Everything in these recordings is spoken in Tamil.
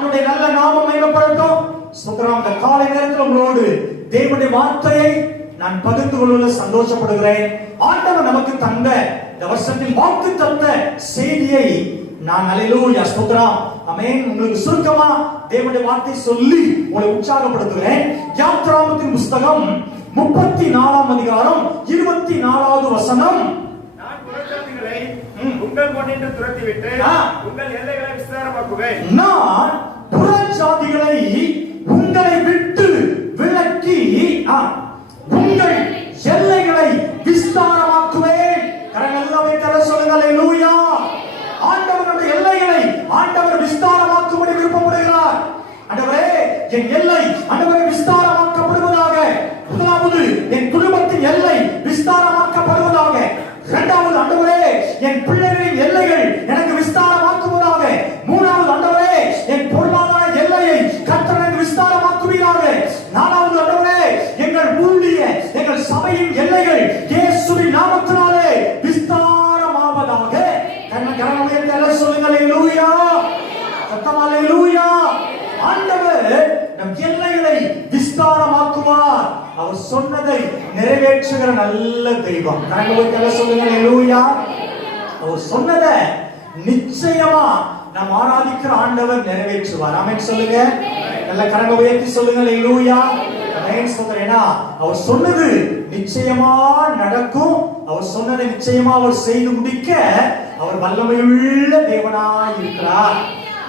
ஆண்டவருடைய நல்ல நாமம் மகிமைப்படட்டும். ஸ்தோத்திரம். இந்த காலை நேரத்தில் உங்களோடு தேவனுடைய வார்த்தையை நான் பகிர்ந்து கொள்வதில் சந்தோஷப்படுகிறேன். ஆண்டவர் நமக்கு தந்த இந்த வருஷத்தில் வாக்கு தந்த செய்தியை நான் அல்லேலூயா ஸ்தோத்திரம் ஆமென் உங்களுக்கு சுருக்கமா தேவனுடைய வார்த்தை சொல்லி உங்களை உற்சாகப்படுத்துகிறேன். யாத்ராகமத்தின் புத்தகம் 34ஆம் அதிகாரம் 24வது வசனம். நான் புறஜாதிகளை உங்கள் முன்னின்று துரத்திவிட்டு உங்கள் எல்லைகளை விஸ்தாரமாக்குவேன். நான் புறஜாதிகளை உங்களை விட்டு விலக்கி உங்கள் எல்லைகளை விஸ்தாரமாக்குவேன். கரங்களை வைத்து சொல்லுங்கள் அல்லேலூயா. ஆண்டவருடைய எல்லைகளை ஆண்டவர் விஸ்தாரமாக்கும்படி விருப்பப்படுகிறார். ஆண்டவரே என் எல்லை ஆண்டவரே விஸ்தாரமாக்கப்படுவதாக. முதலாவது என் குடும்பத்தின் எல்லை விஸ்தாரமாக்கப்படுவதாக. இரண்டாவது ஆண்டவரே என் பிள்ளைகளின் எல்லைகள் எனக்கு விஸ்தாரமாக்குவதாக. மூணாவது ஆண்டவரே என் பொருளாதார எல்லையை கர்த்தர் எனக்கு விஸ்தாரமாக்குவீராக. நாலாவது ஆண்டவரே எங்கள் ஊழிய எங்கள் சபையின் எல்லைகள் இயேசுவின் நாமத்தினாலே விஸ்தாரமாவதாக. கரங்களை சொல்லுங்கள் அல்லேலூயா. சத்தமா அல்லேலூயா. ஆண்டவர் நம் எல்லைகளை விஸ்தாரமாக்குவார். அவர் சொன்னதை நிறைவேற்றுகிற நல்ல தெய்வம். கரங்களை சொல்லுங்கள் அல்லேலூயா. அவர் சொன்னதை நிச்சயமா நாம் ஆராதிக்கிற ஆண்டவர் நிறைவேற்றுவார். ஆமென் சொல்லுங்க. நல்ல கரங்களை உயர்த்தி சொல்லுங்கள் அல்லேலூயா. ஆமென் சொல்றேனா அவர் சொன்னது நிச்சயமா நடக்கும். அவர் சொன்னதை நிச்சயமா அவர் செய்து முடிக்க அவர் வல்லமையுள்ள தேவனாய் இருக்கிறார்.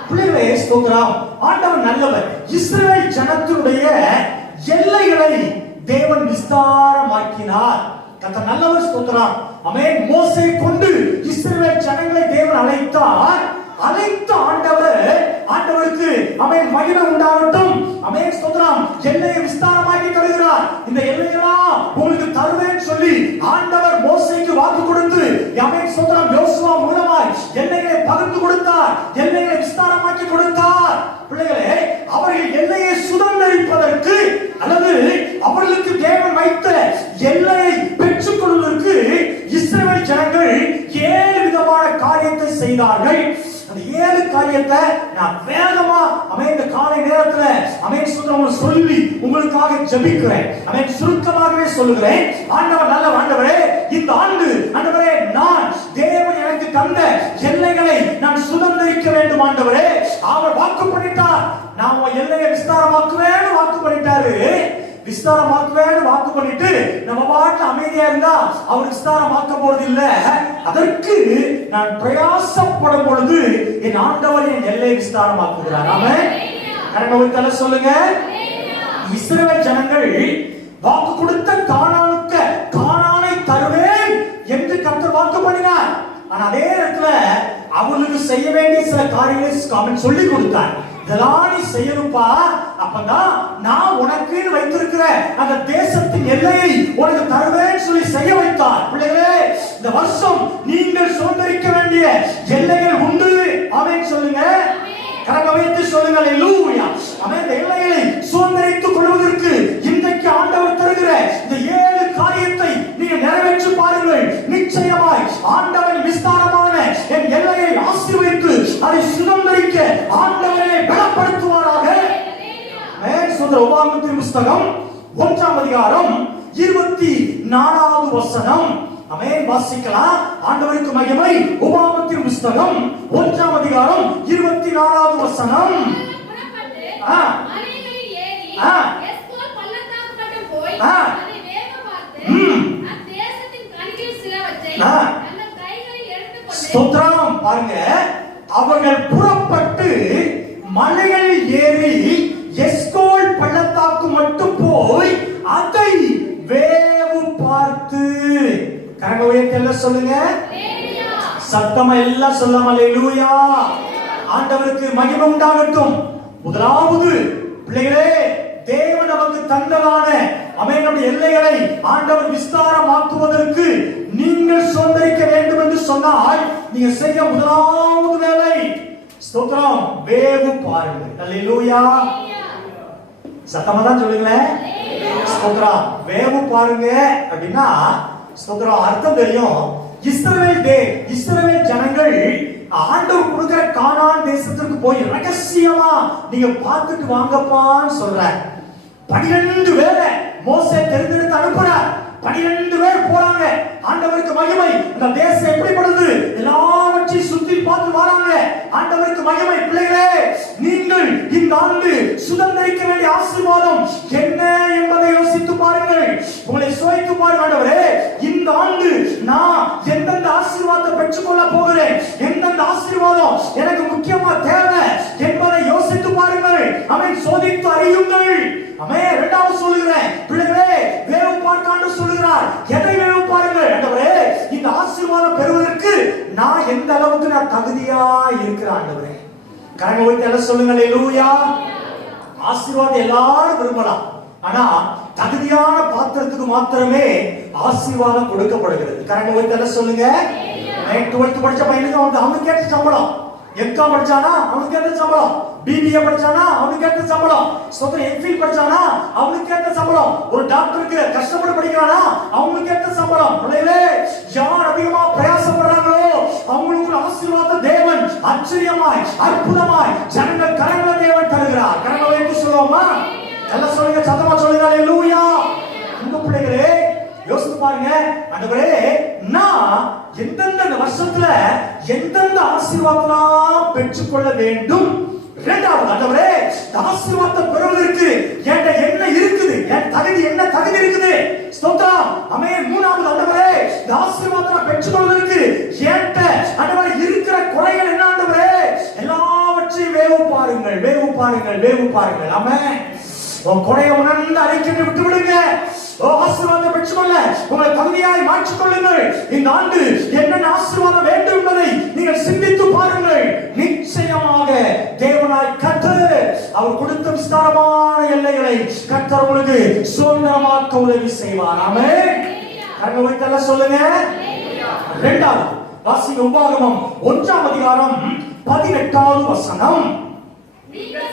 பிள்ளைகளே ஸ்தோத்திரம். ஆண்டவர் நல்லவர். இஸ்ரவேல் ஜனத்தினுடைய எல்லைகளை தேவன் விஸ்தாரமாக்கினார். கர்த்தர் நல்லவர். ஸ்தோத்திரம். ஆமென். மோசே கொண்டு இஸ்ரவேல் ஜனங்களை தேவன் அழைத்தார். அழைத்த ஆண்டவருக்கு ஆமென் மகிமை உண்டாகட்டும். ஆமென் ஸ்தோத்திரம். எல்லையை விஸ்தாரமாக்கி தருகிறார். இந்த எல்லையெல்லாம் உங்களுக்கு தருவேன் சொல்லி ஆண்டவர் மோசேக்கு வாக்கு கொடுத்து ஆமென் ஸ்தோத்திரம் யோசுவா மூலமாய் எல்லைகளை பகிர்ந்து கொடுத்தார். எல்லைகளை விஸ்தாரமாக்கி கொடுத்தார். பிள்ளைகளே அவர்கள் எல்லையை சுதந்திரிப்பதற்கு அல்லது அவர்களுக்கு தேவன் வைத்த எல்லையை பெற்றுக் கொள்வதற்கு இஸ்ரவேல் ஜனங்கள் 7 விதமான காரியத்தை செய்தார்கள். அந்த 7 காரியத்தை நான் வேகமா இந்த காலை நேரத்துல சுத்தம் சொல்லி உங்களுக்காக ஜெபிக்கிறேன். சுருக்கமாகவே சொல்லுகிறேன். ஆண்டவர் நல்ல ஆண்டவரே, இந்த ஆண்டு ஆண்டவரே நான் தேவன் எனக்கு தந்த எல்லைகளை நான் சுதந்திரிக்க வேண்டும். ஆண்டவரே அவர் வாக்கு பண்ணிட்டார். நான் எல்லையை விஸ்தாரமாக்குவேன்னு வாக்கு பண்ணிட்டாரு. விஸ்தாரமாக்குவேன்னு வாக்கு பண்ணிட்டு நம்ம பாட்டு அமைதியா இருந்தா அவர் விஸ்தாரமாக்க போறது இல்ல. அதற்கு நான் பிரயாசப்படும் பொழுது என் ஆண்டவர் என் எல்லையை விஸ்தாரமாக்குகிறார். ஆமென். கரங்களை சொல்லுங்க. இஸ்ரவேல் ஜனங்கள் வாக்கு கொடுத்த கானானை தருவேன் என்று கர்த்தர் வாக்கு பண்ணினார். ஆனா அதே இடத்துல அவர்களுக்கு செய்ய வேண்டிய சில காரியங்களை சொல்லி கொடுத்தார். இதெல்லாம் நீ செய்யணும்பா, அப்பதான் நான் உனக்கு வைத்திருக்கிற அந்த தேசத்தின் எல்லையை உனக்கு தருவேன் சொல்லி செய்ய வைத்தார். பிள்ளைகளே இந்த வருஷம் நீங்கள் சுதந்திரிக்க வேண்டிய எல்லைகள் உண்டு. ஆமென் சொல்லுங்க. கரங்களை வைத்து சொல்லுங்கள் அல்லேலூயா. ஆமென். இந்த எல்லைகளை சுதந்திரித்துக் கொள்வதற்கு இன்றைக்கு ஆண்டவர் தருகிற இந்த 7 காரியத்தை நீங்க நிறைவேற்றி பாருங்கள். நிச்சயமாய் ஆண்டவர் விஸ்தாரமான என் எல்லையை ஆசீர்வதித்து அதை சுதந்திரிக்க ஆண்டவரை பலப்படுத்துவாராக. ஆமென். சொல்ற உபாகமத்தின் புத்தகம் 1ஆம் அதிகாரம் 24வது வசனம். ஆமென். வாசிக்கலாம். ஆண்டவருக்கு மகிமை. உபாகமத்தின் புத்தகம் 1ஆம் அதிகாரம் 24வது வசனம். ஸ்தோத்திரம். பாருங்க, அவர்கள் புறப்பட்டு மலைகளில் ஏறி எஸ்கோல் பள்ளத்தாக்கு மட்டும் போய் அதை வேவு பார்த்து. கரங்களை உயர்த்தி எல்லாம் சொல்லுங்க. சத்தமா எல்லாம் சொல்லாம அல்லேலூயா. ஆண்டவருக்கு மகிமை உண்டாகட்டும். முதலாவது பிள்ளைகளே தேவன் நமக்கு தந்ததான நம்முடைய எல்லைகளை ஆண்டவர் விஸ்தாரமாக்குவதற்கு நீங்கள் சுதந்திரிக்க வேண்டும் என்று சொன்னால் நீங்க செய்ய முதலாவது வேலை ஸ்தோத்திரம் வேவு பாருங்கள். அல்லேலூயா. சத்தமா தான் சொல்லுங்களேன். ஸ்தோத்திரம் வேவு பாருங்க அப்படின்னா ஸ்தோத்திரம் அர்த்தம் தெரியும். இஸ்ரவேல் ஜனங்கள் ஆண்டவர் கொடுக்கிற கானான் தேசத்திற்கு போய் ரகசியமா நீங்க பார்த்துட்டு வாங்கப்பான்னு சொல்ற. 12 பேரை மோசே தெரிந்தெடுத்து அனுப்புறார். 12 பேர் போறாங்க. ஆண்டவருக்கு மகிமை. இந்த தேசம் எப்படிப்படுது எல்லாவற்றையும் சுத்தி பார்த்து வராங்க. ஆண்டவருக்கு மகிமை. பிள்ளைகளே, நீங்கள் இந்த ஆண்டு சுதந்திரிக்க வேண்டிய ஆசீர்வாதம் என்ன என்பதை யோசித்து பாருங்கள். உங்களை சோதித்து பாருங்கள். ஆண்டவரே, இந்த ஆண்டு நான் எந்தெந்த ஆசீர்வாதத்தை பெற்றுக்கொள்ள போகிறேன், எந்தெந்த ஆசீர்வாதம் எனக்கு முக்கியமா தேவை என்பதை யோசித்து பாருங்கள். அவன் சோதித்து அறியுங்கள். அவன் இரண்டாவது சொல்லுகிறேன், பிள்ளைகளே, வேவு பார்க்காண்டு சொல்லுகிறார். எதை வேவு பாருங்கள். ஆண்டவரே, இந்த ஆசீர்வாதம் பெறுவதற்கு நான் எந்த அளவுக்கு நான் தகுதியா இருக்கிறேன். ஆண்டவரே, கரங்களை வைத்து எல்லாம் சொல்லுங்க. அல்லேலூயா. ஆசீர்வாதம் எல்லாரும் விரும்பலாம். ஆனா தகுதியான பாத்திரத்துக்கு மாத்திரமே ஆசீர்வாதம் கொடுக்கப்படுகிறது. கரங்களை வைத்து எல்லாம் சொல்லுங்க. 12th படிச்ச பையனுக்கு அவனுக்கு ஏற்ற சம்பளம், எம்காம் படிச்சானா அவனுக்கு ஏற்ற சம்பளம், பிபிஏ படிச்சானா அவனுக்கு ஏற்ற சம்பளம், எம்ஃபில் படிச்சானா அவனுக்கு ஏற்ற சம்பளம், ஒரு டாக்டருக்கு கஷ்டப்பட்டு படிக்கிறானா அவனுக்கு ஏற்ற சம்பளம். யார் அதிகமா பிரயாசப்படுறாங்களோ அவங்களுக்கு ஆசீர்வாத தேவன் ஆச்சரியமாய் அற்புதமாய் ஜனங்கள் கரங்களை தேவன் தருகிறார். கரங்களை வைத்து சொல்லுவோமா? எல்லாம் சொல்லுங்க, சத்தமா சொல்லுங்க. அல்லேலூயா. உங்க பிள்ளைகளே யோசித்து பாருங்க. ஆண்டவரே, நான் எந்தெந்த வருஷத்துல எந்தெந்த ஆசீர்வாதம் பெற்றுக்கொள்ள வேண்டும். இரண்டாவது, ஆண்டவரே, ஆசீர்வாதத்தை பெறுவதற்கு என்கிட்ட என்ன இருக்குது, என் தகுதி என்ன தகுதி இருக்குது. ஸ்தோத்திரம். ஆமென். மூணாவது, ஆண்டவரே, ஆசீர்வாதத்தை பெற்றுக்கொள்வதற்கு என்கிட்ட ஆண்டவரே இருக்கிற குறைகள் என்ன. ஆண்டவரே, எல்லாவற்றையும் வேவு பாருங்கள், வேவு பாருங்கள், வேவு பாருங்கள். ஆமென். உன் குறையை உணர்ந்து அறிக்கையை விட்டு விடுங்க. ஆசீர்வாதம் பெற்றுக்கொள்ள உங்களை தகுதியாய் மாற்றிக் கொள்ளுங்கள். இந்த ஆண்டு என்னென்ன ஆசீர்வாதம் வேண்டும் என்பதை நீங்கள் சிந்தித்து பாருங்கள். நிச்சயமாக தேவனாய் கர்த்தர் அவர் கொடுத்த விஸ்தாரமான எல்லைகளை கர்த்தர் உங்களுக்கு சுதந்திரமாக்க உதவி செய்வார். ஆமென். கரங்களை வைத்து எல்லாம் சொல்லுங்க. இரண்டாவது வாசிங்க. உபாகமம் 1ஆம் அதிகாரம் 18வது வசனம். நீங்கள்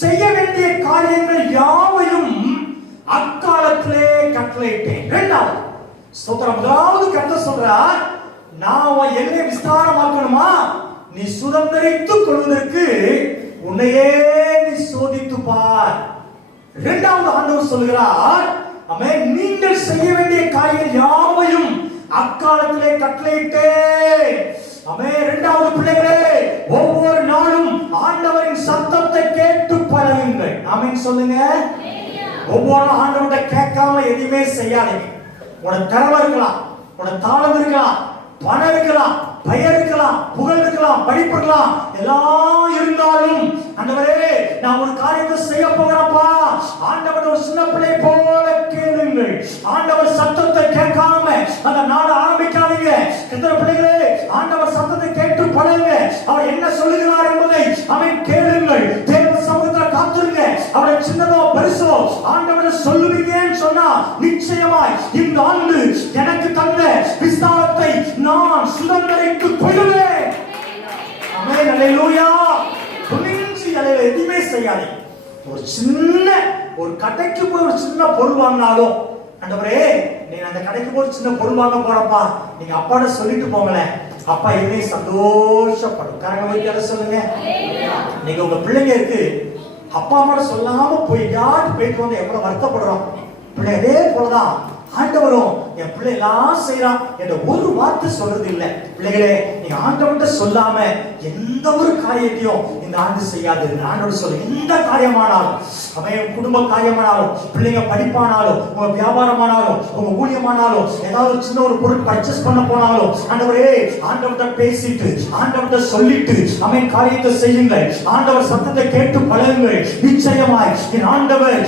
செய்ய வேண்டிய காரியங்கள் யாவையும் அக்காலத்திலே கட்டளையிட்டேன். இரண்டாவது ஸ்தோத்திரம். அதாவது கர்த்தர் சொல்றார், நான் உன் எல்லையை விஸ்தாரமாக்கணுமா, நீ சுதந்திரித்துக் கொள்வதற்கு உன்னையே நீ சோதித்து பார். இரண்டாவது ஆண்டவர் சொல்கிறார், ஆமென், நீங்கள் செய்ய வேண்டிய காரியங்கள் யாவையும் அக்காலத்திலே கட்டளையிட்டேன். ஆமென். இரண்டாவது பிள்ளைகளே, ஒவ்வொரு நாளும் ஆண்டவரின் சத்தத்தை கேட்டு பழகுங்கள். ஆமென் சொல்லுங்க. ஒவ்வொரு ஆண்டவரை கேட்காம எதுவுமே செய்யாதீங்க. உன திறமை இருக்கலாம், உன தாளம் இருக்கலாம், பணம் இருக்கலாம், பெயர் இருக்கலாம், புகழ் இருக்கலாம், படிப்பு இருக்கலாம், எல்லாம் இருந்தாலும் ஆண்டவரே, நான் ஒரு காரியத்தை செய்ய போகிறப்பா, ஆண்டவர் ஒரு சின்ன பிள்ளை போல கேளுங்கள். ஆண்டவர் சத்தத்தை கேட்காம அந்த நாளை ஆரம்பிக்காதீங்க. எத்தனை பிள்ளைகளே, ஆண்டவர் சத்தத்தை கேட்டு பழகுங்க. அவர் என்ன சொல்லுகிறார் என்பதை அவன் கேளுங்கள். தேவ சமூகத்தில் காத்துருங்க. அவரை சின்னதோ பெருசோ ஆண்டவர் சொல்லுவீங்கன்னு சொன்னா நிச்சயமாய் இந்த ஆண்டு எனக்கு தந்த விஸ்தாரத்தை நான் சுதந்திரித்துக் கொள்ளுவேன். ஆமென். அல்லேலூயா. துணிஞ்சு எதுவுமே செய்யாதே. ஒரு சின்ன ஒரு கடைக்கு போய் ஒரு சின்ன பொருள் வாங்கினாலும், ஆண்டவரே, நீங்க அந்த கடைக்கு போய் சின்ன பொருள் வாங்க போறப்பா, நீங்க அப்பாட்ட சொல்லிட்டு போங்களேன், அப்பா இதுவே சந்தோஷப்படும். கரங்க வைத்து எதை சொல்லுங்க. நீங்க உங்க பிள்ளைங்க இருக்கு, அப்பா அம்மாட்ட சொல்லாம போய் யாரு போயிட்டு வந்து எவ்வளவு வருத்தப்படுறோம். பிள்ளை அதே போலதான் ஆண்டவரும் என் பிள்ளை எல்லாம் செய்யறான் என்ற ஒரு வார்த்தை சொல்றது இல்லை. பிள்ளைகளே, நீங்க ஆண்டவர்கிட்ட சொல்லாம எந்த ஒரு காரியத்தையும் இந்த ஆண்டு செய்யாது. ஆண்டவர் சொல்ல எந்த காரியமானாலும், அவன் குடும்ப காரியமானாலும், பிள்ளைங்க படிப்பானாலும், உங்க வியாபாரமானாலும், உங்க ஊழியமானாலும், ஏதாவது சின்ன ஒரு பொருள் பர்ச்சேஸ் பண்ண போனாலும், ஆண்டவரே, ஆண்டவர்கிட்ட பேசிட்டு ஆண்டவர்கிட்ட சொல்லிட்டு அவன் காரியத்தை செய்யுங்கள். ஆண்டவர் சத்தத்தை கேட்டு பழகுங்கள். நிச்சயமாய் என் ஆண்டவர்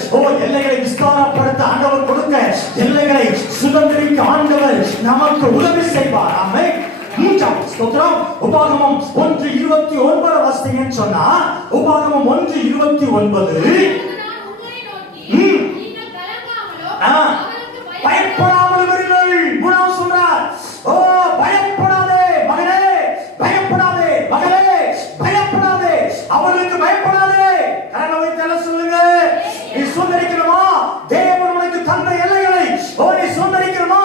எல்லைகளை விஸ்தாரப்படுத்த ஆண்டவர் கொடுக்க எல்லைகளை சுதந்திரிக்க ஆண்டவர் நமக்கு உதவி செய்வார். ஆமென். மூன்றாவது ஸ்தோத்திரம். உபாகமம் 1:29 வாசிங்கன்னு சொன்னா, உபாகமம் 1:29, பயப்படாமல் வருங்கள். மூணாவது சொல்றார், ஓ பயப்படாதே மகனே, பயப்படாதே மகளே, பயப்படாதே, அவர்களுக்கு பயப்படாதே. கரங்களை வைத்து எல்லாம் சொல்லுங்க. நீ சுதந்திரிக்கணுமா? தேவன் உனக்கு தந்த எல்லைகளை நீ சுதந்திரிக்கணுமா?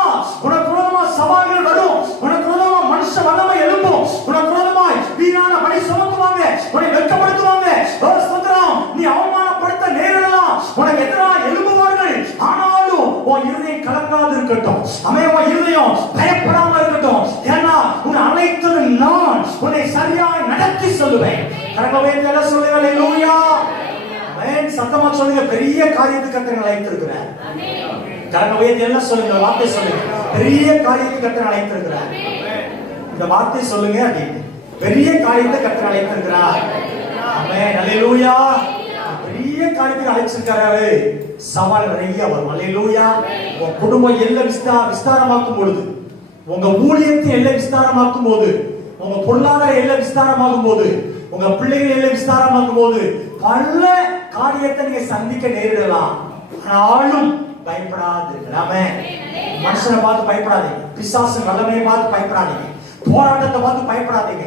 இருக்கட்டும். ஆமென். உன் இருதயம் பயப்படாம இருக்கட்டும். ஏன்னா உன்னை அழைத்தது நான், உன்னை சரியாய் நடத்தி சொல்லுவேன். கரங்களை உயர்த்தி சொல்லுங்க ஹல்லேலூயா. ஆமென். சத்தமா சொல்லுங்க, பெரிய காரியத்துக்கு கர்த்தர் அழைத்திருக்கிறார். கரங்களை உயர்த்தி எல்லாம் சொல்லுங்க, வார்த்தை சொல்லுங்க, பெரிய காரியத்துக்கு கர்த்தர் அழைத்திருக்கிறார். இந்த வார்த்தை சொல்லுங்க அப்படின்னு, பெரிய காரியத்தை கர்த்தர் அழைத்திருக்கிறார். ஆமென். ஹல்லேலூயா. பெரிய காரியத்துக்கு அழைச்சிருக்காரு. சவால் நிறைய வரும். ஹல்லேலூயா. உங்க குடும்பம் எல்லாம் விஸ்தாரமாக்கும் பொழுது, உங்க ஊழியத்தை எல்லாம் விஸ்தாரமாக்கும் போது, உங்க பொருளாதார எல்லாம் விஸ்தாரமாகும் போது, உங்க பிள்ளைகள் எல்லாம் விஸ்தாரமாக்கும் போது பல காரியத்தை நீங்க சந்திக்க நேரிடலாம். ஆனாலும் பயப்படாதீர்கள். ஆமென். மனுஷனை பார்த்து பயப்படாதீங்க, பிசாசு வல்லமையை பார்த்து பயப்படாதீங்க, போராட்டத்தை பார்த்து பயப்படாதீங்க.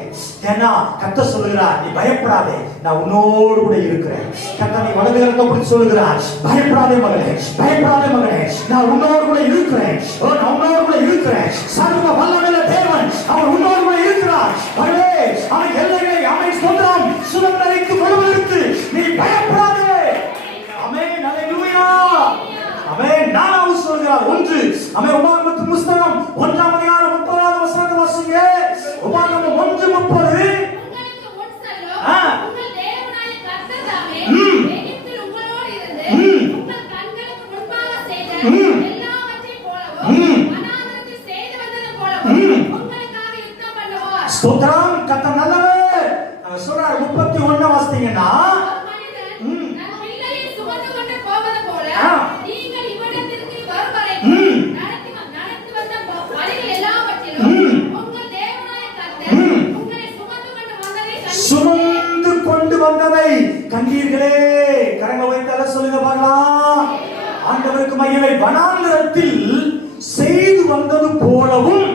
ஏன்னா கர்த்தர் சொல்லுகிறார், நீ பயப்படாதே, நான் உன்னோடு கூட இருக்கிறேன். கர்த்தர் நீ வலது கரத்தை பிடிச்சு சொல்லுகிறார், பயப்படாதே மகனே, பயப்படாதே மகனே, நான் உன்னோடு கூட இருக்கிறேன். நான் உன்னோடு கூட இருக்கிறேன். சர்வ வல்லமையுள்ள தேவன் அவர் உன்னோடு கூட இருக்கிறார். மகனே, அவன் எல்லைகளை அவன் சொந்தம் சுதந்திரித்துக் கொள்வதற்கு நீ பயப்படாதே. ஆமென். ஹல்லேலூயா. ஆமென். நானாவது சொல்கிறார் ஒன்று. ஆமென். உபாகமத்தின் புத்தகம் 1ஆம் அதிகாரம் 30வது வசனத்தை வாசிங்க. உபாகமம் 1:30. உங்களுக்கு முன் செல்லும் உங்கள் தேவனாகிய கர்த்தர் தாமே எகிப்தில் உங்களோடு இருந்து உங்கள் கண்களுக்கு முன்பாக செய்த எல்லாவற்றைப் போலவும் வனாந்திரத்தில் செய்து வந்தது போலவும் உங்களுக்காக யுத்தம் பண்ணுவார். ஸ்தோத்திரம். கர்த்தர் நல்லவர். அவர் சொல்றார் 31 வாசித்தீங்கன்னா, நான் வில்லையை சுமந்து கொண்டு போவது போல நீங்கள் இவ்விடத்திற்கு வரும் வரைக்கும் நடத்தி வந்த வழிகள் எல்லாவற்றிலும் உங்கள் தேவனாகிய கர்த்தர் உங்களை சுமந்து கொண்டு வந்ததை கண்டீர்களே. கரங்களை உயர்த்தி சொல்லுங்க பார்க்கலாம். ஆண்டவருக்கு மகிமை. வனாந்திரத்தில் செய்து வந்தது போலவும்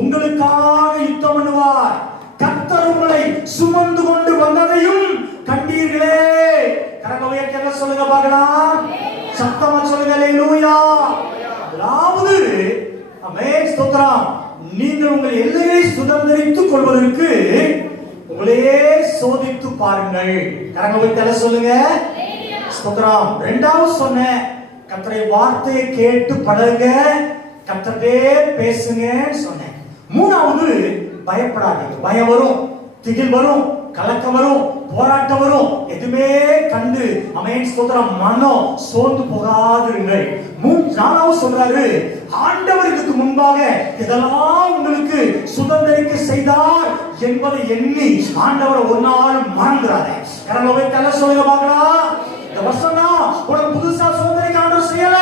உங்களுக்காக யுத்தம் பண்ணுவார். கர்த்தர் உங்களை சுமந்து கொண்டு வந்ததையும் கண்டீர்களே. கரங்களை உயர்த்தி சொல்லுங்க பார்க்கலாம். சத்தமா சொல்லுங்க ஹல்லேலூயா. அதாவது ஆமென். ஸ்தோத்திரம். நீங்கள் உங்கள் எல்லையை சுதந்திரித்துக் கொள்வதற்கு உங்களையே சோதித்து பாருங்கள். கரங்களை உயர்த்தி சொல்லுங்க. ஸ்தோத்திரம். இரண்டாவது சொன்ன கர்த்தருடைய வார்த்தையை கேட்டு பழகுங்க, கர்த்தரே பேசுங்க சொன்னேன். மூணாவது பயப்படாதீங்க. பயம் வரும், திகில் வரும், கலக்கம் வரும், போராட்டம் வரும். எதுவுமே கண்டு ஆமென் ஸ்தோத்திரம் மனம் சோர்ந்து போகாதிருங்கள். நானாவது சொல்றாரு, ஆண்டவருக்கு முன்பாக இதெல்லாம் உங்களுக்கு சுதந்திரிக்க செய்தார் என்பதை எண்ணி ஆண்டவரை ஒரு நாள் மறந்துடாதே. கரங்களை சொல்லுங்க பார்க்கலாம். இந்த வருஷம் தான் உனக்கு புதுசா சுதந்திரிக்க ஆண்டவர் செய்யல.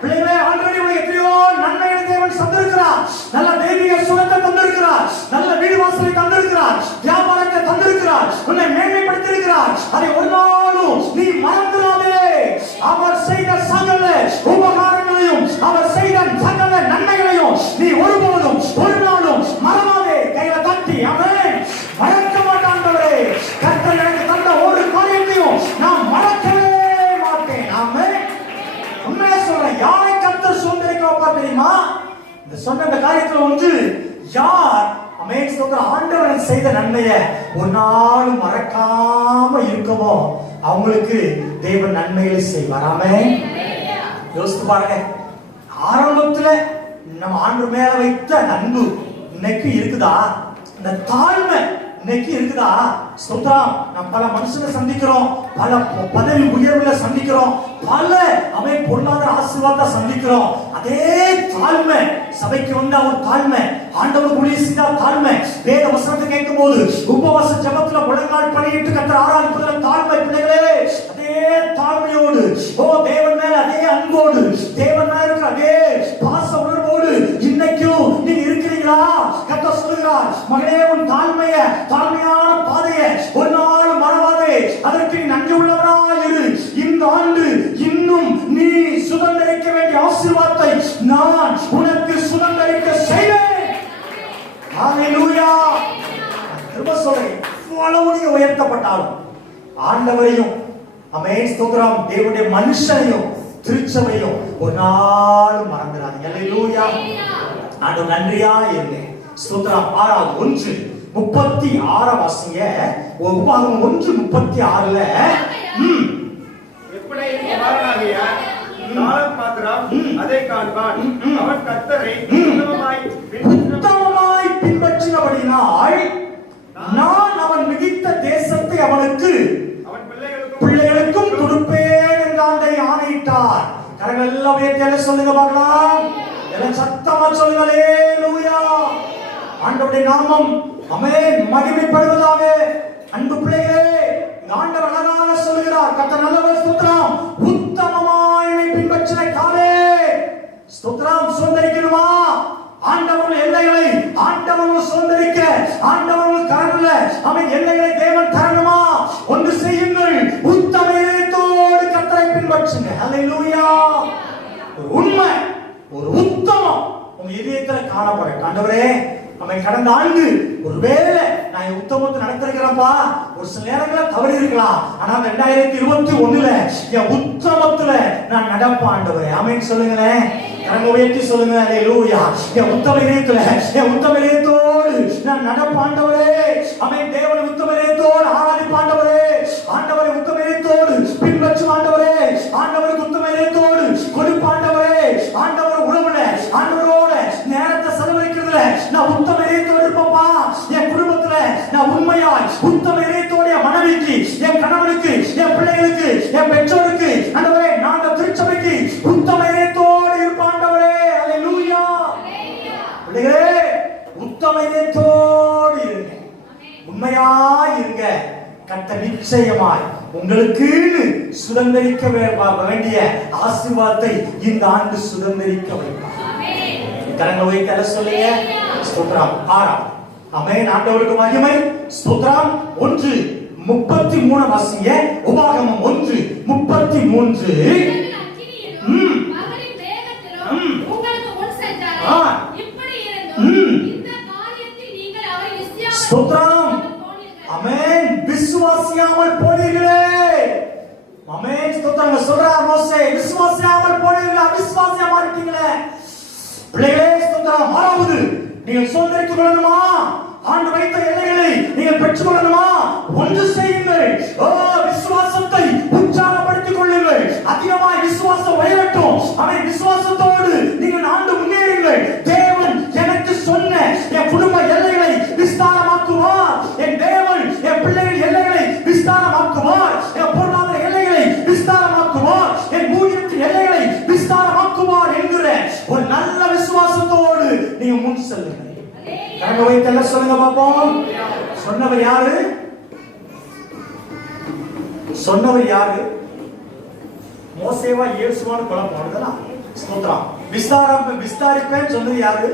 பிள்ளைகளே, ஆல்ரெடி உனக்கு எத்தனையோ நன்மைகளை தேவன் தந்திருக்கிறார். நல்ல தெய்வீக சுகத்தை தந்திருக்கிறார், நல்ல வீடு வாசலை தந்திருக்கிறார், வியாபாரத்தை தந்திருக்கிறார், உன்னை மேன்மைப்படுத்தியிருக்கிறார். அதை ஒரு நாளும் நீ மறந்துடாதே. அவர் செய்த சகல உபகாரங்களையும், அவர் செய்த சகல நன்மைகளையும் நீ ஒருபோதும் ஒரு நாளும் மறவாதே. கையில தட்டி ஆமென். மறக்க மாட்டாண்டவரே, கர்த்தர் எனக்கு தந்த ஒரு காரியத்தையும் நான் மறக்கவே மாட்டேன். ஆமென். உண்மையா சொல்றேன். யாரை கர்த்தர் சுதந்திரிக்க வைப்பார் தெரியுமா? இந்த சொன்ன இந்த காரியத்துல ஒன்று, யார் ஆமென் ஸ்தோத்திரம் ஆண்டவர் செய்த நன்மையை ஒரு நாள் மறக்காம இருக்கமோ அவங்களுக்கு தேவன் நன்மைகளை செய்வார். ஆமென். யோசித்து பாருங்க. ஆரம்பத்துல நம்ம ஆண்டவர் மேல வைத்த அன்பு இன்னைக்கு இருக்குதா? இந்த தாழ்மை இன்னைக்கு இருக்குதா? ஸ்தோத்திரம். நம்ம பல மனுஷனை சந்திக்கிறோம், பல பதவி உயர்வுல சந்திக்கிறோம், பல அவை பொருளாதார ஆசீர்வாதத்தை சந்திக்கிறோம். அதே தாழ்மை சபைக்கு வந்த ஒரு தாழ்மை, ஆண்டவர் ஊழியம் செய்த தாழ்மை, வேத வசனத்தை கேட்கும் போது உபவாச ஜெபத்துல முழங்கால் படியிட்டு கர்த்தர் ஆராதிப்பதுல தாழ்மை. பிள்ளைகளே, அதே தாழ்மையோடு தேவன் மேல அதே அன்போடு, தேவன் மேல இருக்கிற அதே பாச உணர்வோடு இன்னைக்கும் நீங்க இருக்கிறீங்களா? கர்த்தர் சொல்லுகிறார், மகனே உன் தாழ்மையான பாதையை ஒரு நாள் மறவாதே. அதற்கு நீ நன்றி உள்ளவனாய் இரு. இந்த ஆண்டு இன்னும் நீ சுதந்திரிக்க வேண்டிய ஆசீர்வாதத்தை நான் உனக்கு சுதந்திரிக்க செய்வேன். ஹல்லேலூயா. திரும்ப சொல்றேன், எவ்வளவு நீ உயர்த்தப்பட்டாலும் ஆண்டவரையும் ஆமென் ஸ்தோத்திரம் தேவனுடைய மனுஷனையும் திருச்சபையும் ஒரு நாள் மறந்துடாதீங்க. ஹல்லேலூயா. ஆண்டவர் நன்றியா இருங்க. ஸ்தோத்திரம். 1:36 வாசிங்க. உபாகமம் 1:36 எப்படி குமாரனாகிய தாவீது மாத்திரம் அதை காண்பான். அவன் கர்த்தரை உத்தமமாய் பின்பற்றினபடியினால் நான் அவன் மிதித்த தேசத்தை அவனுக்கு அவன் பிள்ளைகளுக்கும் கொடுப்பேன் என்று ஆண்டை ஆணையிட்டார். கரங்கள் எல்லாம் உயர்த்தி சொல்லுங்க பார்க்கலாம். எல்லாம் சத்தமா சொல்லுங்க அல்லேலூயா. ஆண்டவருடைய நாமம் ஆமென் மகிமைப்படுவதாக. அன்பு பிள்ளைகளே, ஆண்டவர் அழகாக சொல்கிறார். கர்த்தர் நல்லவர். ஸ்தோத்திரம். உத்தமமாய் பின்பற்றின காலே ஸ்தோத்திரம். சுதந்தரிக்கணுமா? ஆண்டவர்கள் எல்லைகளை ஆண்டவர்கள் சுதந்தரிக்க ஆண்டவர்கள் தரல. அவன் எல்லைகளை தேவன் தரணுமா? ஒன்று செய்யுங்கள், உத்தம இதயத்தோடு கர்த்தரை பின்பற்றுங்க. ஹல்லேலூயா. ஒரு உண்மை, ஒரு உத்தமம் உங்க இதயத்துல காணப்படும். ஆண்டவரே, அவன் கடந்த ஆண்டு ஒருவேளை நான் உத்தமத்தை நடத்திருக்கிறேன்ப்பா, ஒரு சில நேரங்களில் தவறி இருக்கலாம், ஆனா 2021 என் உத்தமத்துல நான் நடப்பேன் ஆண்டவரே. ஆமென் சொல்லுங்களேன். கரங்களை உயர்த்தி சொல்லுங்க அல்லேலூயா. என் உத்தம இதயத்துல என் உத்தம இதயத்தோடு நான் நடப்பேன் ஆண்டவரே. ஆமென். தேவனை உத்தம இதயத்தோடு ஆராதிப்பேன் ஆண்டவரே. ஆண்டவரை உத்தம இதயத்தோடு பின்பற்றும் ஆண்டவரே. ஆண்டவருக்கு உத்தம இதயத்தோடு கொடுப்பேன் ஆண்டவரே. ஆண்டவர் உறவுல ஆண்டவரோட நேரத்தை செலவழிக்கிறதுல நான் உத்தம இதயத்தோடு இருப்பேன்ப்பா. என் குடும்பத்துல நான் உண்மையாய் உத்தம இதயத்தோட என் மனைவிக்கு, என் கணவனுக்கு, என் பிள்ளைகளுக்கு, என் பெற்றோருக்கு ஆண்டவரே நான் திருச்சபைக்கு உத்தம இதயத்தோடு இருப்பேன் ஆண்டவரே. அல்லேலூயா. பிள்ளைகளே, உத்தம இதயத்தோடு இருங்க, உண்மையாய் இருங்க. கர்த்தர் நிச்சயமாய் உங்களுக்கு சுதந்தரிக்க வேண்டிய ஆசீர்வாதத்தை இந்த ஆண்டு சுதந்தரிக்க வைப்பார். கரங்களை உயர்த்தி சொல்லுங்க. ஸ்தோத்திரம். ஆறாம். ஆமென். ஆண்டவருக்கு மகிமை. ஸ்தோத்திரம். 1:33 வாசிங்க. உபாகமம் 1:33. ஸ்தோத்திரம். ஆமென். விசுவாசியாமல் போனீர்களே. ஆமென். ஸ்தோத்திரம். சொல்றார் மோசே, விசுவாசியாமல் போனீர்களே, அவிசுவாசியா மாறிட்டீங்களே. பிள்ளைகளே, ஸ்தோத்திரம். ஆறாவது, நீங்கள் சுதந்தரித்துக் கொள்ளணுமா? ஆண்டு வைத்த எல்லைகளை நீங்கள் பெற்றுக் கொள்ளணுமா? ஒன்று செய்யுங்கள். விசுவாசத்தை உற்சாகப்படுத்திக் கொள்ளுங்கள். அதிகமாய் விசுவாசம் உயரட்டும். அவன் விசுவாசத்தோடு நீங்கள் ஆண்டு முன்னேறுங்கள். தேவன் எனக்கு சொன்ன என் குடும்ப எல்லைகளை விஸ்தாரமாக்குவார். என் தேவன் என் பிள்ளைகள் எல்லைகளை விஸ்தாரமாக்குவார். என் பொருளாதார எல்லைகளை விஸ்தாரமாக்குவார். என் ஊழியத்தின் எல்லைகளை விஸ்தாரமாக்குவார் என்கிற ஒரு நல்ல விசுவாசத்தோடு நீங்க முன் செல்லுங்கள். கரங்களை வைத்து சொல்லுங்க பாப்போம். சொன்னவர் யாரு? சொன்னவர் யாரு? மோசேவா இயேசுவான்னு குழப்பம் வருதா? ஸ்தோத்திரம். விஸ்தாரிப்பேன் சொன்னது யாரு?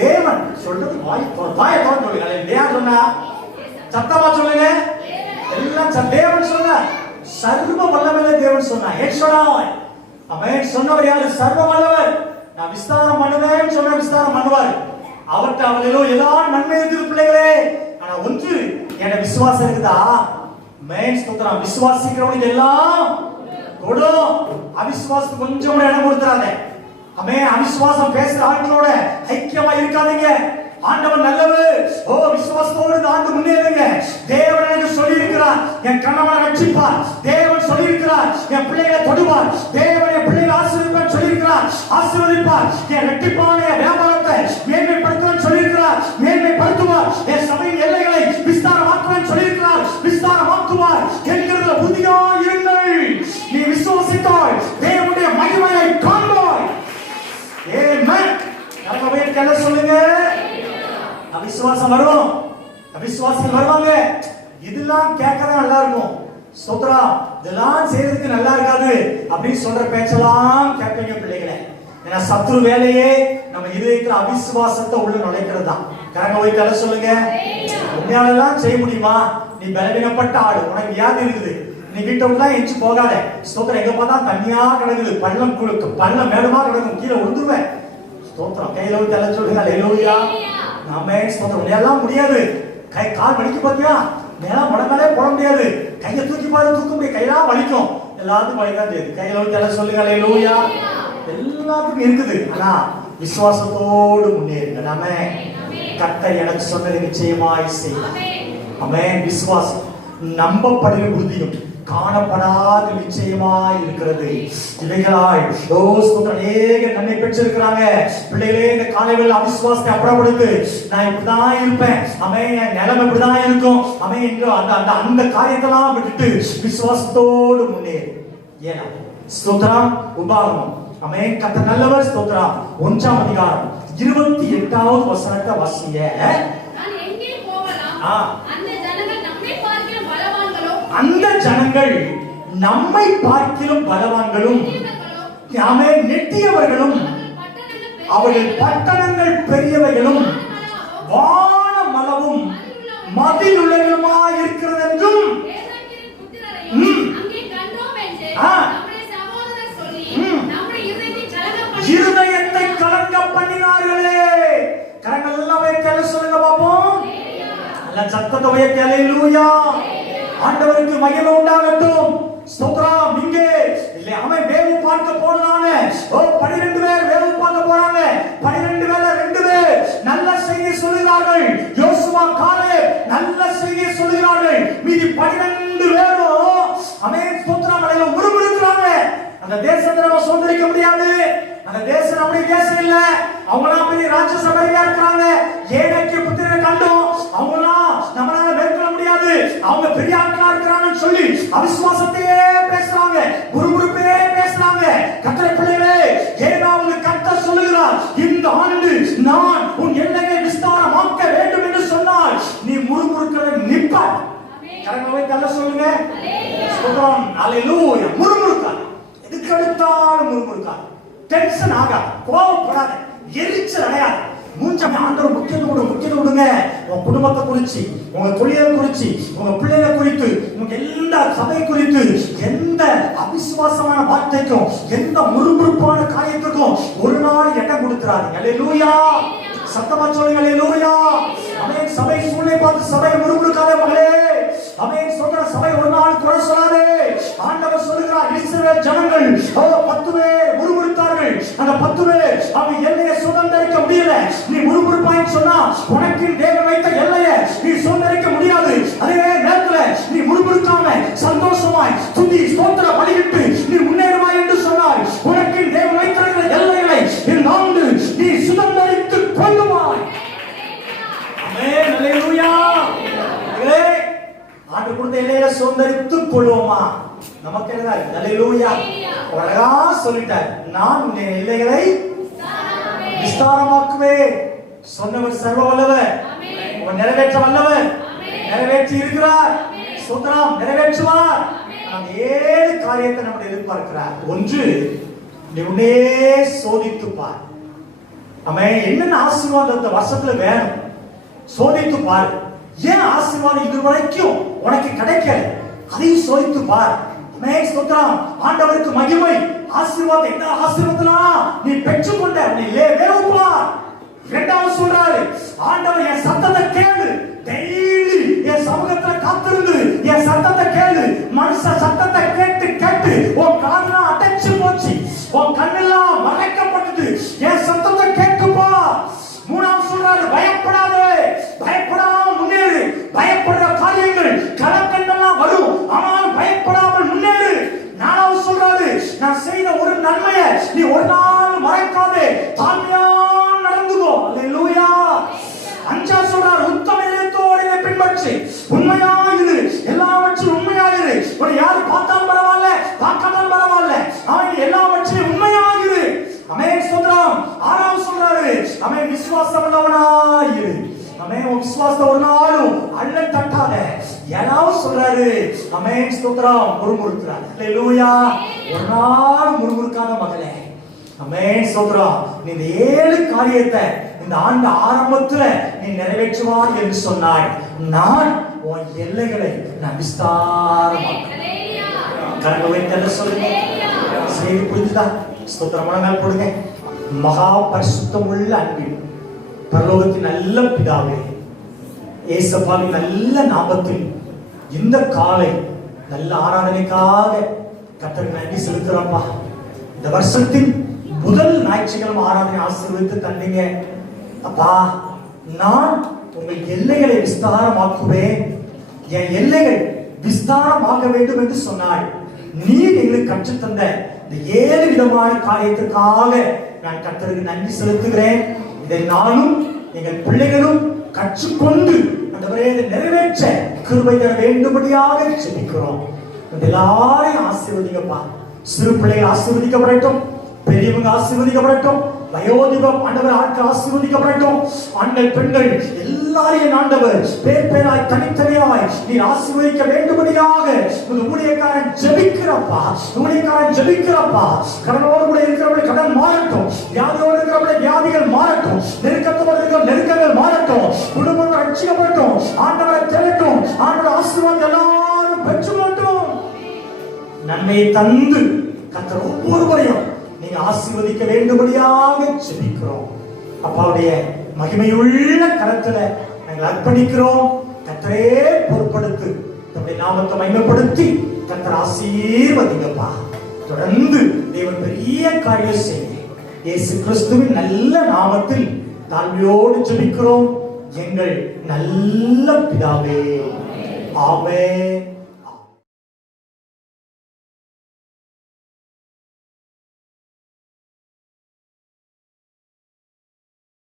தேவன். சொல்றது வாய் திறந்து சொல்லுங்க. யார் சொன்னா? சத்தமா சொல்லுங்க. எல்லாம் தேவன் சொன்ன. சர்வ வல்லமையுள்ள தேவன் சொன்னார். எக்ஸ்ட்ராய். அவன் சொன்னவர் யாரு? சர்வ வல்லவர். நான் விஸ்தாரம் பண்ணுவேன் சொன்ன விஸ்தாரம் பண்ணுவார். அவர்கிட்ட அவளிலோ எல்லா நன்மை இருக்குது பிள்ளைகளே. ஆனா ஒன்று, என் விசுவாசம் இருக்குதா? மேன் ஸ்தோத்திரம். விசுவாசிக்கிறவனுக்கு எல்லாம் கொடும். அவிசுவாசத்துக்கு கொஞ்சம் கூட இடம் கொடுத்துறாங்க. அவன் அவிசுவாசம் பேசுற ஆட்களோட ஐக்கியமா இருக்காதீங்க. ஆண்டவன் நல்லவர். விசுவாசத்தோடு இந்த ஆண்டு முன்னேறுங்க. தேவன் எனக்கு சொல்லி இருக்கிறார், என் கணவனை ரட்சிப்பார். தேவன் சொல்லி இருக்கிறார், என் பிள்ளைகளை தொடுவார். தேவன் என் பிள்ளைகளை ஆசீர்வதிப்பார் சொல்லி இருக்கிறார், ஆசீர்வதிப்பார். என் ரெட்டிப்பான வியாபாரத்தை மேன்மைப்படுத்துவேன் சொல்லி இருக்கிறார், மேன்மைப்படுத்துவார். என் சபையின் எல்லைகளை விஸ்தாரமாக்குவேன் சொல்லி இருக்கிறார், விஸ்தாரமாக்குவார் என்கிறதுல உறுதியா இருங்கள். நீ விசுவாசித்தால் தேவனுடைய மகிமையை காண்பாய். ஆமென். நம்ம வேண்டிய என்ன சொல்லுங்க? அவிசுவாசம் வரும், அவிசுவாசிகள் வருவாங்க. இதெல்லாம் கேட்கறது நல்லா இருக்கும். ஸ்தோத்ரா, இதெல்லாம் செய்யறதுக்கு நல்லா இருக்காது அப்படின்னு சொல்ற பேச்செல்லாம் கேட்பீங்க பிள்ளைகளே. ஏன்னா சத்ரு வேலையே நம்ம இதயத்துல அவிசுவாசத்தை உள்ள நுழைக்கிறது தான். கரங்க போய் தலை சொல்லுங்க. உண்மையாலெல்லாம் செய்ய முடியுமா? நீ பலவீனப்பட்ட ஆடு, உனக்கு வியாதி இருக்குது, நீ வீட்டை விட்டா எஞ்சி போகாத. ஸ்தோத்திரம். எங்க பார்த்தா தண்ணியா கிடக்குது, பள்ளம் குழுக்கு, பள்ளம் மேலமா கிடக்கும், கீழே விழுந்துருவேன். ஸ்தோத்திரம். கையில விட்டு தலை சொல்லுங்க. அல்லேலூயா. ஆமென். ஸ்தோத்திரம். எல்லாம் முடியாது. கை கால் வலிக்கு பாத்தியா? மேலாம் முடங்காலே போட முடியாது. கையை தூக்கி பாரு, தூக்க முடியாது, கையெல்லாம் வலிக்கும். எல்லாத்துக்கும் வலிதான் தெரியுது. கையில விட்டு தலை சொல்லுங்க. அல்லேலூயா. எல்லாத்துக்கும் இருக்குது. ஆனா விசுவாசத்தோடு முன்னேறுங்க. நாமே கர்த்தர் எனக்கு சொன்னது நிச்சயமாய் செய்வார். ஆமென். விசுவாசம் நம்பப்படுகிற உறுதியும் காணப்படாத நிச்சயமாய் இருக்கிறது. இவைகளாய் அநேக நன்மை பெற்றிருக்கிறாங்க. பிள்ளைகளே, இந்த காலையில் அவிசுவாசத்தை அப்புறப்படுத்து. நான் இப்படிதான் இருப்பேன், அவன் என் நிலைமை இப்படிதான் இருக்கும், அவன் எங்க அந்த காரியத்தெல்லாம் விட்டுட்டு விசுவாசத்தோடு முன்னேறு. ஏன்னா ஸ்தோத்திரம். உபாகமம் அவன் கர்த்தர் நல்லவர். ஸ்தோத்திரம். 1ஆம் அதிகாரம் 28வது வசனத்தை வாசிங்க. நான் எங்கே போகலாம்? அந்த ஜனங்கள் நம்மை பார்க்கிலும் பலவான்களும் நெட்டியவர்களும் அவர்கள் பட்டணங்கள் பெரியவைகளும் வானமளவும் மதிலுள்ளவர்களுமாய் இருக்கிறது என்றும் இருதயத்தை கலங்க பண்ணினார்களே. கரங்கள் எல்லாம் வைத்து சொல்லுங்க பாப்போம். நல்ல சத்தத்தை வைத்து அல்லேலூயா. ஆண்டவருக்கு மகிமை உண்டாகட்டும். ஸ்தோத்திரம். இங்கே இல்ல அவன் வேவு பார்க்க போனானே. 12 பேர் வேவு பார்க்க போறாங்க. 12 பேர்ல 2 பேர் நல்ல செய்தி சொல்லுகிறார்கள். யோசுவா காலேப் நல்ல செய்தி சொல்லுகிறார்கள். மீதி 12 பேரும் அவன் ஸ்தோத்திரம் மலையில முறுமுறுக்கிறாங்க. அந்த தேசத்தை நம்ம சுதந்திரிக்க முடியாது. அந்த தேசம் நம்முடைய தேசம் இல்ல. அவங்களாம் பெரிய ராட்சசபையா இருக்கிறாங்க. ஏனைக்கு புத்திரரை கண்டோம். அவங்களாம் நம்மளால மேற்கொள்ள முடியாது, அவங்க பெரிய ஆட்களா இருக்கிறாங்கன்னு சொல்லி அவிசுவாசத்தையே பேசுறாங்க, முறுமுறுப்பே பேசுறாங்க. கர்த்தருடைய பிள்ளைகளே, ஏதாவது கர்த்தர் சொல்லுகிறார், இந்த ஆண்டு நான் உன் எல்லையை விஸ்தாரமாக்க வேண்டும் என்று சொன்னால் நீ முறுமுறுக்கிறதை நிப்பாட். கரங்களை தள்ள சொல்லுங்க. ஸ்தோத்திரம். அல்லேலூயா. முறுமுறுக்காத. எதுக்கு எடுத்தாலும் முறுமுறுக்காத. டென்ஷன் ஆகாத, கோபப்படாத, எரிச்சல் அடையாத. மூஞ்சம் ஆண்டவர் முக்கியத்துவம் கொடுங்க. உங்க குடும்பத்தை குறிச்சு, உங்க தொழிலை குறிச்சு, உங்க பிள்ளைகளை குறித்து, உங்க எல்லா சபை குறித்து, எந்த அவிசுவாசமான வார்த்தைக்கும் எந்த முறுமுறுப்பான காரியத்துக்கும் ஒரு நாள் இடம் கொடுத்துறாதீங்க. அல்லேலூயா. சத்தமா சொல்லுங்க. அல்லேலூயா. அவன் சபை சூழ்நிலை பார்த்து சபை முறுமுறுக்காத மகளே. அவன் சொல்ற சபை ஒரு நாள் குறை சொல்லாதே. ஆண்டவர் சொல்லுகிறார், இஸ்ரவேல் ஜனங்கள் 10 பேர் முறுமுறுத்தார்கள். அந்த 10 பேர் அவங்க எல்லையை சுதந்திரிக்க முடியல. நீ முறுமுறுப்பாய் சொன்னா உனக்கு தேவன் வைத்த எல்லையை நீ சுதந்திரிக்க முடியாது. அதே நேரத்துல நீ முறுமுறுக்காம சந்தோஷமாய் துதி ஸ்தோத்திர பலியிட்டு நீ முன்னேறுவாய் என்று சொன்னார். உனக்கு தேவன் வைத்திருக்கிற எல்லைகளை இந்த ஆண்டு நீ சுதந்திரித்து கொள்ளுவாய். ஆமென். அல்லேலூயா. ஆண்டு கொடுத்த எல்லையில சுதந்திரித்துக் கொள்வோமா? நமக்கு என்ன? அல்லேலூயா. அழகா சொல்லிட்டார், நான் உன் எல்லைகளை விஸ்தாரமாக்குவேன். சொன்னவர் சர்வ வல்லவர், அவர் நிறைவேற்ற வல்லவர், நிறைவேற்றி இருக்கிறார். ஸ்தோத்திரம். நிறைவேற்றுவார். அந்த 7 காரியத்தை நம்ம எதிர்பார்க்கிறார். 1, நீ உன்னே சோதித்து பார். அவன் என்னென்ன ஆசீர்வாதம் இந்த வருஷத்துல வேணும் சோதித்து பார். ஏன் ஆசீர்வாதம் இதுவரைக்கும் உனக்கு கிடைக்கல, அதையும் சோதித்து பார். ஸ்தோத்திரம். ஆண்டவருக்கு மகிமை. ஆசீர்வாதம் என்ன ஆசீர்வாதம் நீ பெற்றுக்கொண்ட வேவுப்பார். 2வது சொல்றாரு, ஆண்டவர் என் சத்தத்தை கேளு. டெய்லி என் சமூகத்துல காத்திருந்து என் சத்தத்தை கேளு. மனுஷ சத்தத்தை கேட்டு கேட்டு உன் காதெல்லாம் அடைச்சு போச்சு, உன் கண்ணெல்லாம் மறைக்கப்பட்டது. என் சத்தத்தை கேட்குப்பா. 3வது சொல்றாரு, பயப்படாதே, பயப்படாம முன்னேறு. பயப்படுற காரியங்கள் கலக்கண்டெல்லாம் வரும், ஆனால் பயப்படாமல் முன்னேறு. 4வது சொல்றாரு, நான் செய்த ஒரு நன்மையை நீ ஒரு நாள் மறைக்காதே, தாழ்மையா நடந்துக்கோ. அல்லேலூயா. 5வது சொல்றாரு, உத்தம இதயத்தோடு பின்பற்றி உண்மையாயிரு, எல்லாவற்றிலும் உண்மையாயிரு. உன்னை யாரு பார்த்தாலும் பரவாயில்ல, பார்க்காமலும் பரவாயில்ல, அவன் எல்லாவற்றிலும் உண்மையாயிரு. ஆமென். ஸ்தோத்திரம். 6வது சொல்றாரு, அவன் விசுவாசம் உள்ளவனாயிரு. அவன் விசுவாசத்தை ஒரு நாளும் அள்ள தட்டாத. 7வது சொல்றாரு, அவன் ஸ்தோத்திரம் முறுமுறுக்கிறார். அல்லேலூயா. ஒரு நாள் முறுமுறுக்காத மகளே. ஆமென். ஸ்தோத்திரம். நீ இந்த 7 காரியத்தை இந்த ஆண்டு ஆரம்பத்துல நீ நிறைவேற்றுவாய் என்று சொன்னாய். நான் உன் எல்லைகளை நான் விஸ்தாரமாக்குவேன். கரங்களை தள்ள சொல்லுங்க. செய்தி புரிஞ்சுதா? ஸ்தோத்திரமான நாள் போடுங்க. மகா பரிசுத்தம் உள்ள அன்பின் பரலோகத்தின் நல்ல பிதாவே, இயேசுவின் நல்ல நாமத்தில் இந்த காலை நல்ல ஆராதனைக்காக கர்த்தருக்கு நன்றி செலுத்துறோம்ப்பா. இந்த வருஷத்தின் முதல் ஞாயிற்றுக்கிழமை ஆராதனை ஆசீர்வதித்து தந்தீங்க அப்பா. நான் உங்கள் எல்லைகளை விஸ்தாரமாக்குவேன். என் எல்லைகள் விஸ்தாரமாக வேண்டும் என்று சொன்னாள். நீர் எங்களுக்கு கற்றுத்தந்த இந்த 7 விதமான காரியத்திற்காக நான் கர்த்தருக்கு நன்றி செலுத்துகிறேன். இதை நானும் எங்கள் பிள்ளைகளும் கற்றுக்கொண்டு ஆண்டவரே இதை நிறைவேற்ற கிருபை தர வேண்டும்படியாக ஜெபிக்கிறோம். எல்லாரையும் ஆசீர்வதிங்கப்பா. சிறு பிள்ளைகள் ஆசீர்வதிக்கப்படட்டும், பெரியவங்க ஆசீர்வதிக்கப்படட்டும், வயோதிபம் ஆண்டவர் ஆட்கள் ஆசீர்வதிக்கப்படட்டும். ஆண்கள் பெண்கள் எல்லாரையும் ஆண்டவர் பேர் பேராய் தனித்தனியாய் நீர் ஆசீர்வதிக்க வேண்டும்படியாக ஊழியக்காரன் ஜெபிக்கிறப்பா. ஊழியக்காரன் ஜெபிக்கிறப்பா. கடனோடு கூட இருக்கிறவர்கள் கடன் மாறட்டும், வியாதியோடு இருக்கிறவர்கள் வியாதிகள் மாறட்டும், நெருக்கத்தோடு இருக்கிற நெருக்கங்கள் மாறட்டும், குடும்பங்கள் ரட்சிக்கப்படட்டும், ஆண்டவரை தேடட்டும், ஆண்டவர் ஆசீர்வாதம் எல்லாரும் பெற்றுக்கொள்ளட்டும். நன்மையை தந்து கர்த்தர் ஒவ்வொருவரையும் நீங்க ஆசீர்வதிக்க வேண்டும்படியாக ஜெபிக்கிறோம். அப்பாவுடைய மகிமையுள்ள கரத்துல நாங்கள் அர்ப்பணிக்கிறோம். கர்த்தரே பொறுப்படுத்து, நம்முடைய நாமத்தை மகிமைப்படுத்தி கர்த்தர் ஆசீர்வதிங்கப்பா. தொடர்ந்து தேவன் பெரிய காரியம் செய்ய இயேசு கிறிஸ்துவின் நல்ல நாமத்தில் தாழ்மையோடு ஜெபிக்கிறோம் எங்கள் நல்ல பிதாவே. ஆமென்.